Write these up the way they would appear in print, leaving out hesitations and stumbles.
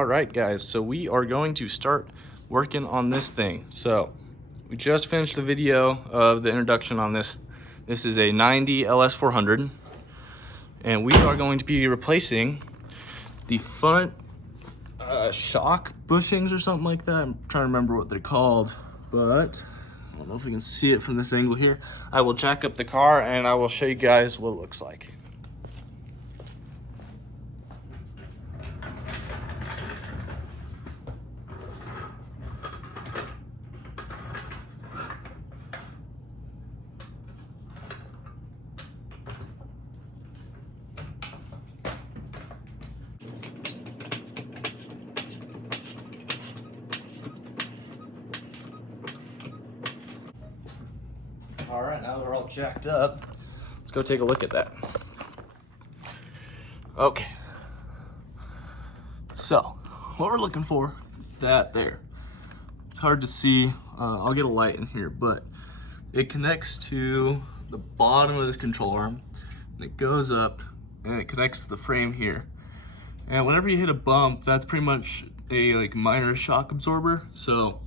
All right, guys, so we are going to start working on this thing. So we just finished the video of the introduction on this. This is a 90 Ls400, and we are going to be replacing the front shock bushings or something like that. I'm trying to remember what they're called, but I don't know if we can see it from this angle here. I will jack up the car and I will show you guys what it looks like. All right, now that we're all jacked up, let's go take a look at that. Okay. So, what we're looking for is that there. It's hard to see. I'll get a light in here, but it connects to the bottom of this control arm, and it goes up, and it connects to the frame here. And whenever you hit a bump, that's pretty much a minor shock absorber. So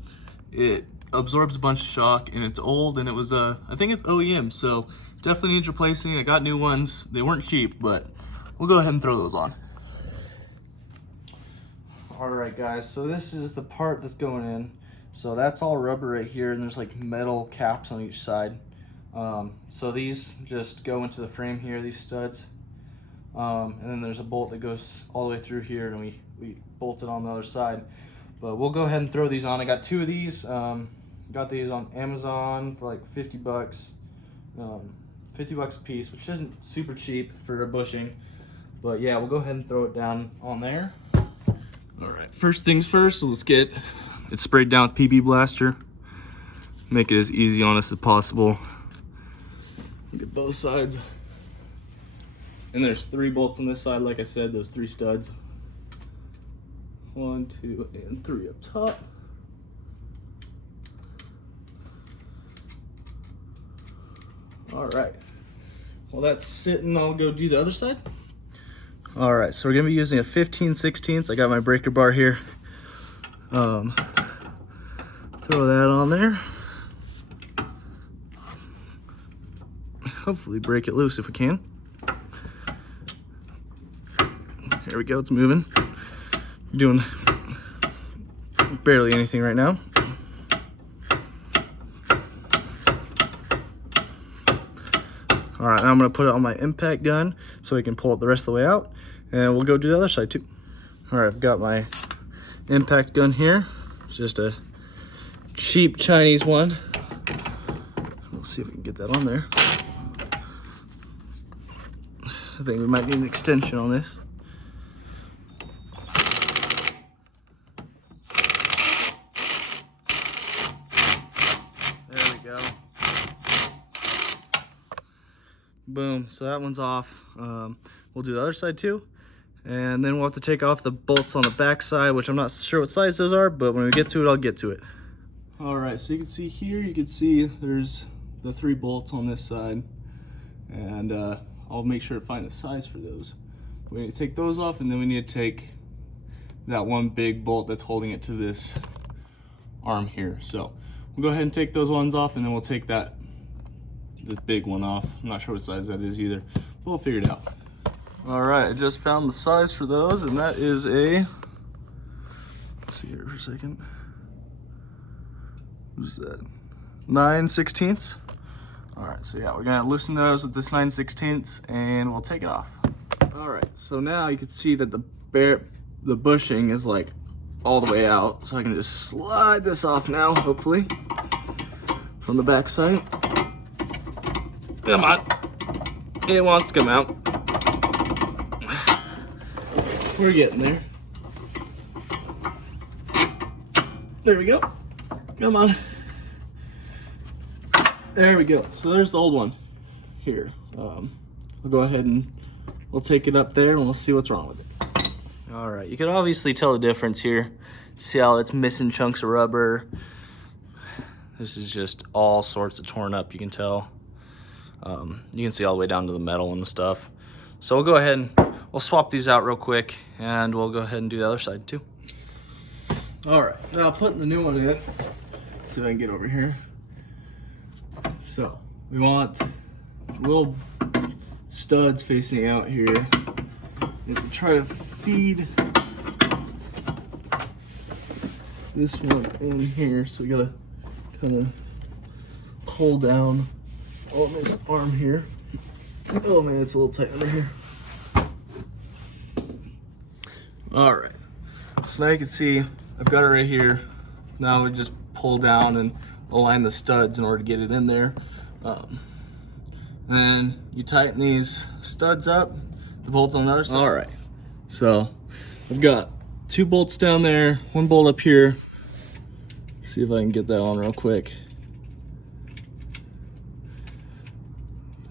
it absorbs a bunch of shock, and it's old, and it was I think it's OEM, so definitely needs replacing. I got new ones. They weren't cheap, but we'll go ahead and throw those on. All right, guys, so this is the part that's going in. So that's all rubber right here, and there's like metal caps on each side. So these just go into the frame here, these studs, and then there's a bolt that goes all the way through here, and we bolt it on the other side. But we'll go ahead and throw these on. I got two of these. Got these on Amazon for like 50 bucks. 50 bucks a piece, which isn't super cheap for a bushing. But yeah, we'll go ahead and throw it down on there. All right, first things first, so let's get it sprayed down with PB Blaster. Make it as easy on us as possible. Get both sides. And there's 3 bolts on this side, like I said, those 3 studs. 1, 2, and 3 up top. All right, well that's sitting, I'll go do the other side. All right, so we're gonna be using a 15/16. I got my breaker bar here. Throw that on there. Hopefully break it loose if we can. Here we go, it's moving. Doing barely anything right now. All right, now I'm gonna put it on my impact gun so we can pull it the rest of the way out, and we'll go do the other side too. All right, I've got my impact gun here. It's just a cheap Chinese one. We'll see if we can get that on there. I think we might need an extension on this. There we go. Boom, so that one's off. We'll do the other side too. And then we'll have to take off the bolts on the back side, which I'm not sure what size those are, but when we get to it, I'll get to it. All right, so you can see here, you can see there's the 3 bolts on this side. And I'll make sure to find the size for those. We need to take those off, and then we need to take that one big bolt that's holding it to this arm here. So we'll go ahead and take those ones off, and then we'll take this big one off. I'm not sure what size that is either, but we'll figure it out. All right, I just found the size for those, and that is a, let's see here for a second. What's that? 9/16. All right, so yeah, we're gonna loosen those with this 9/16, and we'll take it off. All right, so now you can see that the bushing is like all the way out, so I can just slide this off now, hopefully, from the back side. Come on, it wants to come out. We're getting there. There we go. Come on. There we go. So there's the old one here. I'll go ahead and we'll take it up there and we'll see what's wrong with it. All right, you can obviously tell the difference here. See how it's missing chunks of rubber. This is just all sorts of torn up, you can tell. You can see all the way down to the metal and the stuff. So we'll go ahead and we'll swap these out real quick, and we'll go ahead and do the other side too. All right, now putting the new one in. See if I can get over here. So we want little studs facing out here. You have to try to feed this one in here. So we gotta kind of pull down on this arm here. Oh man, it's a little tight under here. All right, so now you can see I've got it right here. Now we just pull down and align the studs in order to get it in there. Then you tighten these studs up, the bolts on the other side. All right, so I've got 2 bolts down there, 1 bolt up here. See if I can get that on real quick.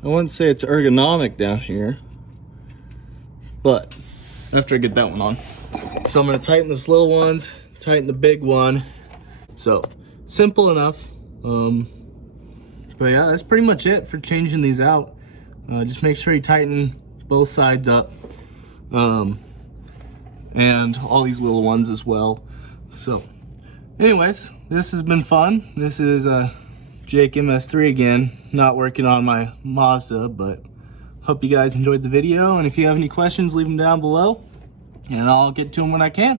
I wouldn't say it's ergonomic down here, but after I get that one on. So I'm gonna tighten this little ones, tighten the big one. So simple enough. But yeah, that's pretty much it for changing these out. Just make sure you tighten both sides up. And all these little ones as well. So anyways, this has been fun. This is Jake MS3 again, not working on my Mazda, but hope you guys enjoyed the video. And if you have any questions, leave them down below and I'll get to them when I can.